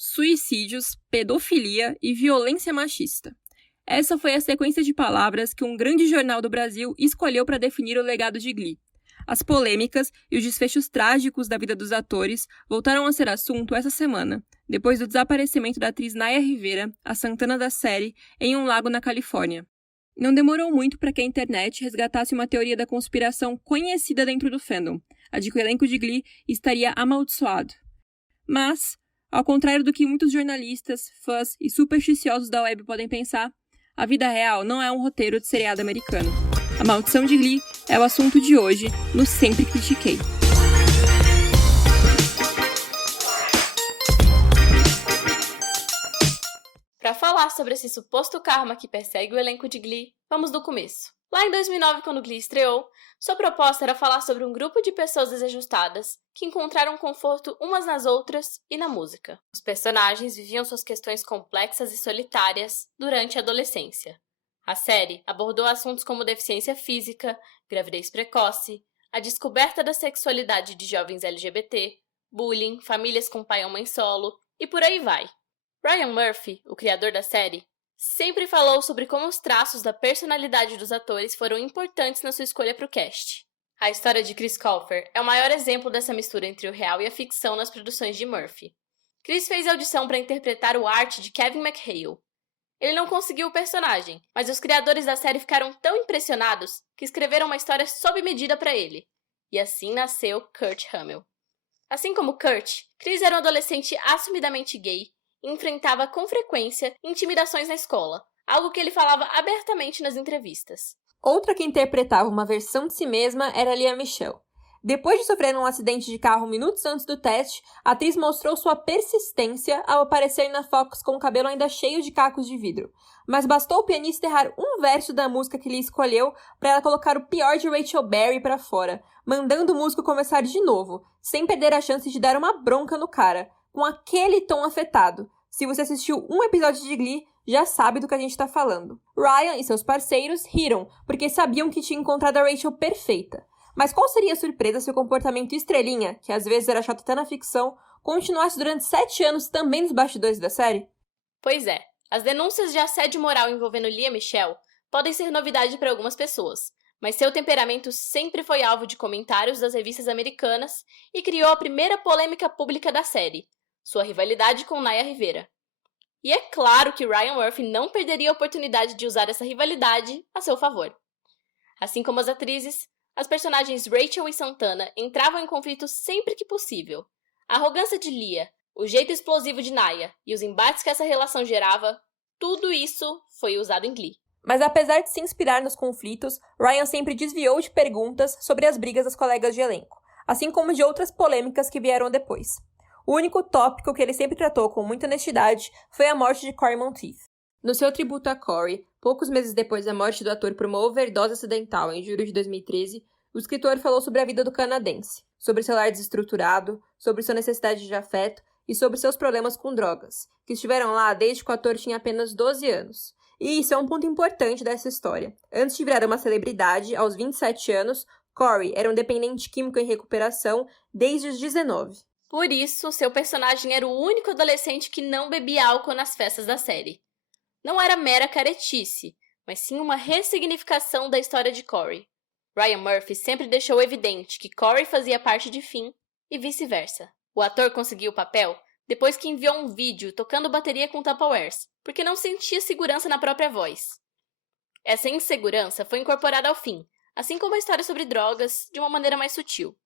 suicídios, pedofilia e violência machista. Essa foi a sequência de palavras que um grande jornal do Brasil escolheu para definir o legado de Glee. As polêmicas e os desfechos trágicos da vida dos atores voltaram a ser assunto essa semana, depois do desaparecimento da atriz Naya Rivera, a Santana da série, em um lago na Califórnia. Não demorou muito para que a internet resgatasse uma teoria da conspiração conhecida dentro do fandom, a de que o elenco de Glee estaria amaldiçoado. Mas, ao contrário do que muitos jornalistas, fãs e supersticiosos da web podem pensar, a vida real não é um roteiro de seriado americano. A maldição de Glee é o assunto de hoje no Sempre Critiquei. Para falar sobre esse suposto karma que persegue o elenco de Glee, vamos do começo. Lá em 2009, quando Glee estreou, sua proposta era falar sobre um grupo de pessoas desajustadas que encontraram conforto umas nas outras e na música. Os personagens viviam suas questões complexas e solitárias durante a adolescência. A série abordou assuntos como deficiência física, gravidez precoce, a descoberta da sexualidade de jovens LGBT, bullying, famílias com pai ou mãe solo e por aí vai. Ryan Murphy, o criador da série, sempre falou sobre como os traços da personalidade dos atores foram importantes na sua escolha para o cast. A história de Chris Colfer é o maior exemplo dessa mistura entre o real e a ficção nas produções de Murphy. Chris fez audição para interpretar o Art de Kevin McHale. Ele não conseguiu o personagem, mas os criadores da série ficaram tão impressionados que escreveram uma história sob medida para ele. E assim nasceu Kurt Hummel. Assim como Kurt, Chris era um adolescente assumidamente gay e enfrentava com frequência intimidações na escola, algo que ele falava abertamente nas entrevistas. Outra que interpretava uma versão de si mesma era Lea Michele. Depois de sofrer um acidente de carro minutos antes do teste, a atriz mostrou sua persistência ao aparecer na Fox com o cabelo ainda cheio de cacos de vidro. Mas bastou o pianista errar um verso da música que ele escolheu para ela colocar o pior de Rachel Berry para fora, mandando o músico começar de novo, sem perder a chance de dar uma bronca no cara, com aquele tom afetado. Se você assistiu um episódio de Glee, já sabe do que a gente está falando. Ryan e seus parceiros riram, porque sabiam que tinha encontrado a Rachel perfeita. Mas qual seria a surpresa se o comportamento estrelinha, que às vezes era chato até na ficção, continuasse durante 7 anos também nos bastidores da série? Pois é, as denúncias de assédio moral envolvendo Lea Michele podem ser novidade para algumas pessoas, mas seu temperamento sempre foi alvo de comentários das revistas americanas e criou a primeira polêmica pública da série, sua rivalidade com Naya Rivera. E é claro que Ryan Murphy não perderia a oportunidade de usar essa rivalidade a seu favor. Assim como as atrizes, as personagens Rachel e Santana entravam em conflito sempre que possível. A arrogância de Lea, o jeito explosivo de Naya e os embates que essa relação gerava, tudo isso foi usado em Glee. Mas apesar de se inspirar nos conflitos, Ryan sempre desviou de perguntas sobre as brigas das colegas de elenco, assim como de outras polêmicas que vieram depois. O único tópico que ele sempre tratou com muita honestidade foi a morte de Cory Monteith. No seu tributo a Cory, poucos meses depois da morte do ator por uma overdose acidental em julho de 2013, o escritor falou sobre a vida do canadense, sobre seu lar desestruturado, sobre sua necessidade de afeto e sobre seus problemas com drogas, que estiveram lá desde que o ator tinha apenas 12 anos. E isso é um ponto importante dessa história. Antes de virar uma celebridade, aos 27 anos, Cory era um dependente químico em recuperação desde os 19. Por isso, seu personagem era o único adolescente que não bebia álcool nas festas da série. Não era mera caretice, mas sim uma ressignificação da história de Cory. Ryan Murphy sempre deixou evidente que Cory fazia parte de Finn e vice-versa. O ator conseguiu o papel depois que enviou um vídeo tocando bateria com Tupperwares, porque não sentia segurança na própria voz. Essa insegurança foi incorporada ao fim, assim como a história sobre drogas, de uma maneira mais sutil.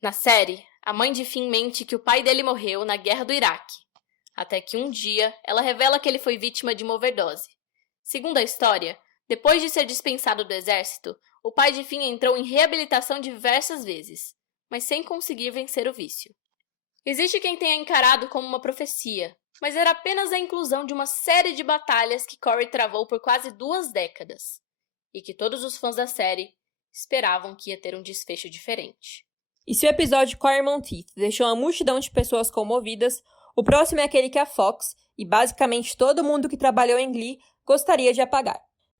Na série, a mãe de Finn mente que o pai dele morreu na guerra do Iraque, até que um dia ela revela que ele foi vítima de uma overdose. Segundo a história, depois de ser dispensado do exército, o pai de Finn entrou em reabilitação diversas vezes, mas sem conseguir vencer o vício. Existe quem tenha encarado como uma profecia, mas era apenas a inclusão de uma série de batalhas que Cory travou por quase 2 décadas, e que todos os fãs da série esperavam que ia ter um desfecho diferente. E se o episódio Cory Monteith deixou uma multidão de pessoas comovidas, o próximo é aquele que a Fox, e basicamente todo mundo que trabalhou em Glee, gostaria de apagar.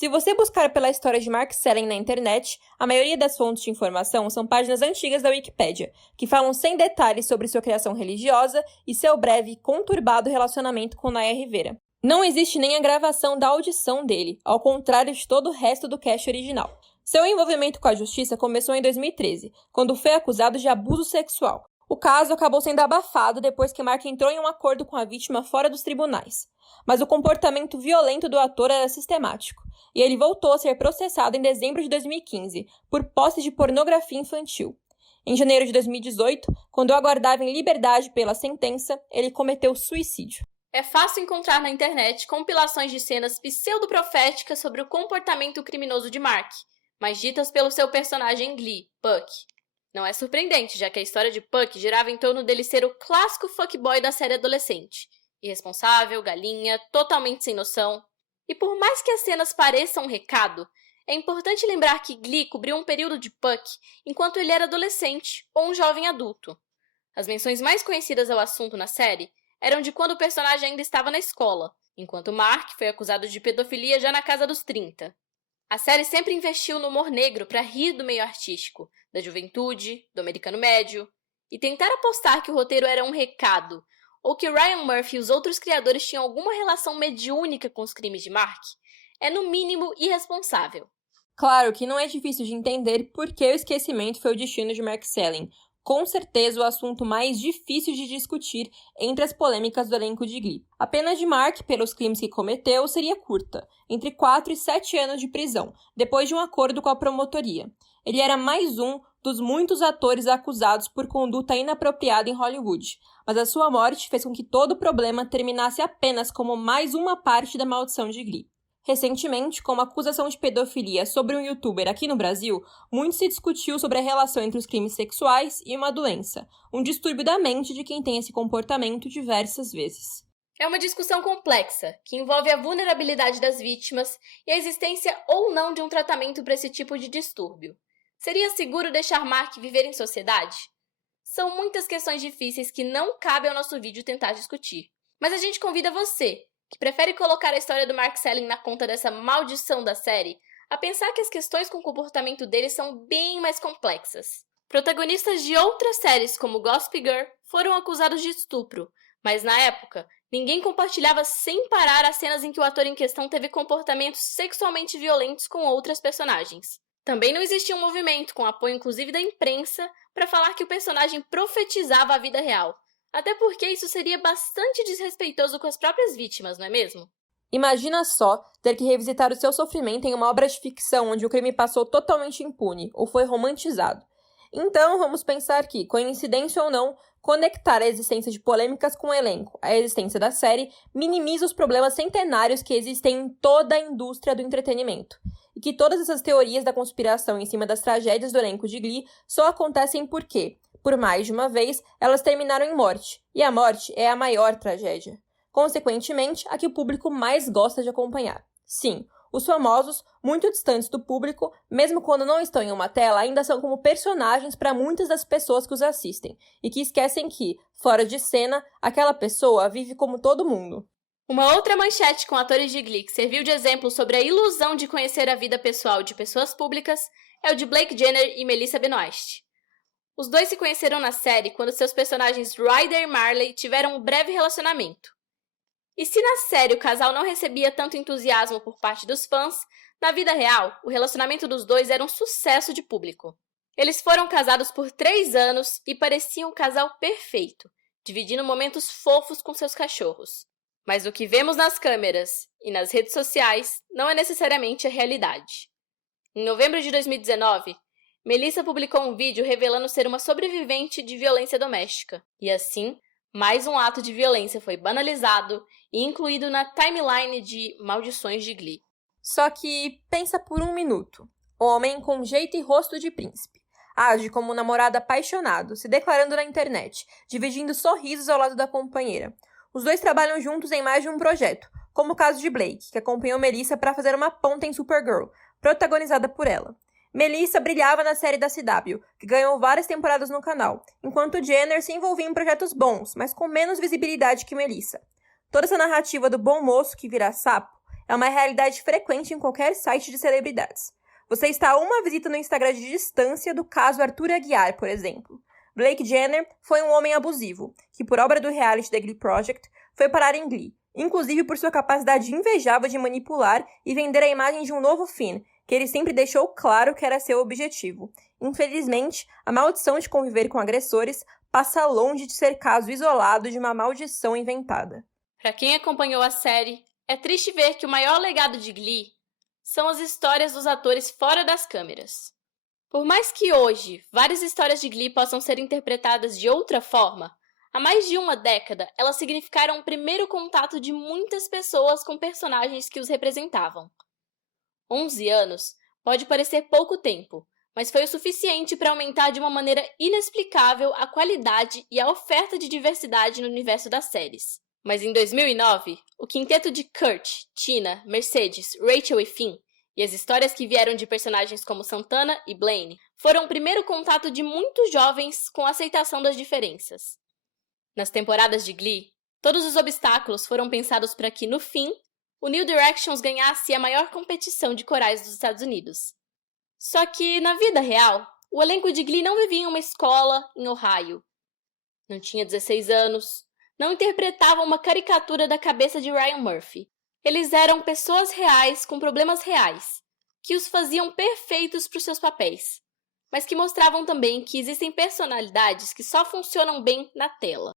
Se você buscar pela história de Mark Selling na internet, a maioria das fontes de informação são páginas antigas da Wikipédia, que falam sem detalhes sobre sua criação religiosa e seu breve e conturbado relacionamento com Naya Rivera. Não existe nem a gravação da audição dele, ao contrário de todo o resto do cast original. Seu envolvimento com a justiça começou em 2013, quando foi acusado de abuso sexual. O caso acabou sendo abafado depois que Mark entrou em um acordo com a vítima fora dos tribunais. Mas o comportamento violento do ator era sistemático, e ele voltou a ser processado em dezembro de 2015 por posse de pornografia infantil. Em janeiro de 2018, quando aguardava em liberdade pela sentença, ele cometeu suicídio. É fácil encontrar na internet compilações de cenas pseudo-proféticas sobre o comportamento criminoso de Mark, mas ditas pelo seu personagem Glee, Puck. Não é surpreendente, já que a história de Puck girava em torno dele ser o clássico fuckboy da série adolescente. Irresponsável, galinha, totalmente sem noção. E por mais que as cenas pareçam um recado, é importante lembrar que Glee cobriu um período de Puck enquanto ele era adolescente ou um jovem adulto. As menções mais conhecidas ao assunto na série eram de quando o personagem ainda estava na escola, enquanto Mark foi acusado de pedofilia já na casa dos 30. A série sempre investiu no humor negro para rir do meio artístico, da juventude, do americano médio, e tentar apostar que o roteiro era um recado, ou que Ryan Murphy e os outros criadores tinham alguma relação mediúnica com os crimes de Mark, é no mínimo irresponsável. Claro que não é difícil de entender por que o esquecimento foi o destino de Mark Selling, com certeza o assunto mais difícil de discutir entre as polêmicas do elenco de Glee. A pena de Mark pelos crimes que cometeu seria curta, entre 4 e 7 anos de prisão, depois de um acordo com a promotoria. Ele era mais um dos muitos atores acusados por conduta inapropriada em Hollywood, mas a sua morte fez com que todo o problema terminasse apenas como mais uma parte da maldição de Glee. Recentemente, com uma acusação de pedofilia sobre um youtuber aqui no Brasil, muito se discutiu sobre a relação entre os crimes sexuais e uma doença, um distúrbio da mente de quem tem esse comportamento diversas vezes. É uma discussão complexa, que envolve a vulnerabilidade das vítimas e a existência ou não de um tratamento para esse tipo de distúrbio. Seria seguro deixar Mark viver em sociedade? São muitas questões difíceis que não cabe ao nosso vídeo tentar discutir. Mas a gente convida você, que prefere colocar a história do Mark Selling na conta dessa maldição da série, a pensar que as questões com o comportamento dele são bem mais complexas. Protagonistas de outras séries, como Gossip Girl, foram acusados de estupro, mas na época, ninguém compartilhava sem parar as cenas em que o ator em questão teve comportamentos sexualmente violentos com outras personagens. Também não existia um movimento, com apoio inclusive da imprensa, para falar que o personagem profetizava a vida real. Até porque isso seria bastante desrespeitoso com as próprias vítimas, não é mesmo? Imagina só ter que revisitar o seu sofrimento em uma obra de ficção onde o crime passou totalmente impune ou foi romantizado. Então, vamos pensar que, coincidência ou não, conectar a existência de polêmicas com o elenco, a existência da série, minimiza os problemas centenários que existem em toda a indústria do entretenimento. E que todas essas teorias da conspiração em cima das tragédias do elenco de Glee só acontecem porque, por mais de uma vez, elas terminaram em morte, e a morte é a maior tragédia. Consequentemente, a que o público mais gosta de acompanhar. Sim, os famosos, muito distantes do público, mesmo quando não estão em uma tela, ainda são como personagens para muitas das pessoas que os assistem, e que esquecem que, fora de cena, aquela pessoa vive como todo mundo. Uma outra manchete com atores de Glee que serviu de exemplo sobre a ilusão de conhecer a vida pessoal de pessoas públicas é o de Blake Jenner e Melissa Benoist. Os dois se conheceram na série quando seus personagens Ryder e Marley tiveram um breve relacionamento. E se na série o casal não recebia tanto entusiasmo por parte dos fãs, na vida real, o relacionamento dos dois era um sucesso de público. Eles foram casados por 3 anos e pareciam um casal perfeito, dividindo momentos fofos com seus cachorros. Mas o que vemos nas câmeras e nas redes sociais não é necessariamente a realidade. Em novembro de 2019, Melissa publicou um vídeo revelando ser uma sobrevivente de violência doméstica. E assim, mais um ato de violência foi banalizado e incluído na timeline de Maldições de Glee. Só que, pensa por um minuto. Homem com jeito e rosto de príncipe. Age como um namorado apaixonado, se declarando na internet, dividindo sorrisos ao lado da companheira. Os dois trabalham juntos em mais de um projeto, como o caso de Blake, que acompanhou Melissa para fazer uma ponta em Supergirl, protagonizada por ela. Melissa brilhava na série da CW, que ganhou várias temporadas no canal, enquanto Jenner se envolvia em projetos bons, mas com menos visibilidade que Melissa. Toda essa narrativa do bom moço que vira sapo é uma realidade frequente em qualquer site de celebridades. Você está a uma visita no Instagram de distância do caso Arthur Aguiar, por exemplo. Blake Jenner foi um homem abusivo, que por obra do reality The Glee Project, foi parar em Glee, inclusive por sua capacidade invejável de manipular e vender a imagem de um novo Finn, que ele sempre deixou claro que era seu objetivo. Infelizmente, a maldição de conviver com agressores passa longe de ser caso isolado de uma maldição inventada. Para quem acompanhou a série, é triste ver que o maior legado de Glee são as histórias dos atores fora das câmeras. Por mais que hoje várias histórias de Glee possam ser interpretadas de outra forma, há mais de uma década elas significaram o primeiro contato de muitas pessoas com personagens que os representavam. 11 anos pode parecer pouco tempo, mas foi o suficiente para aumentar de uma maneira inexplicável a qualidade e a oferta de diversidade no universo das séries. Mas em 2009, o quinteto de Kurt, Tina, Mercedes, Rachel e Finn, e as histórias que vieram de personagens como Santana e Blaine, foram o primeiro contato de muitos jovens com a aceitação das diferenças. Nas temporadas de Glee, todos os obstáculos foram pensados para que, no fim, o New Directions ganhasse a maior competição de corais dos Estados Unidos. Só que, na vida real, o elenco de Glee não vivia em uma escola em Ohio. Não tinha 16 anos, não interpretavam uma caricatura da cabeça de Ryan Murphy. Eles eram pessoas reais com problemas reais, que os faziam perfeitos para os seus papéis, mas que mostravam também que existem personalidades que só funcionam bem na tela.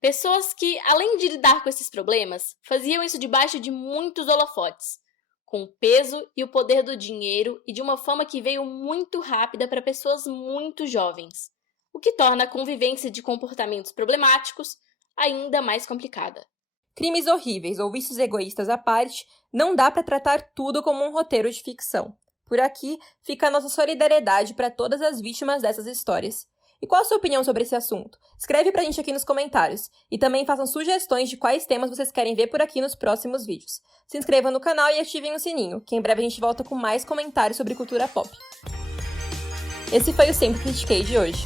Pessoas que, além de lidar com esses problemas, faziam isso debaixo de muitos holofotes, com o peso e o poder do dinheiro e de uma fama que veio muito rápida para pessoas muito jovens, o que torna a convivência de comportamentos problemáticos ainda mais complicada. Crimes horríveis ou vícios egoístas à parte, não dá para tratar tudo como um roteiro de ficção. Por aqui fica a nossa solidariedade para todas as vítimas dessas histórias. E qual a sua opinião sobre esse assunto? Escreve pra gente aqui nos comentários. E também façam sugestões de quais temas vocês querem ver por aqui nos próximos vídeos. Se inscrevam no canal e ativem o sininho, que em breve a gente volta com mais comentários sobre cultura pop. Esse foi o Sempre Critiquei de hoje.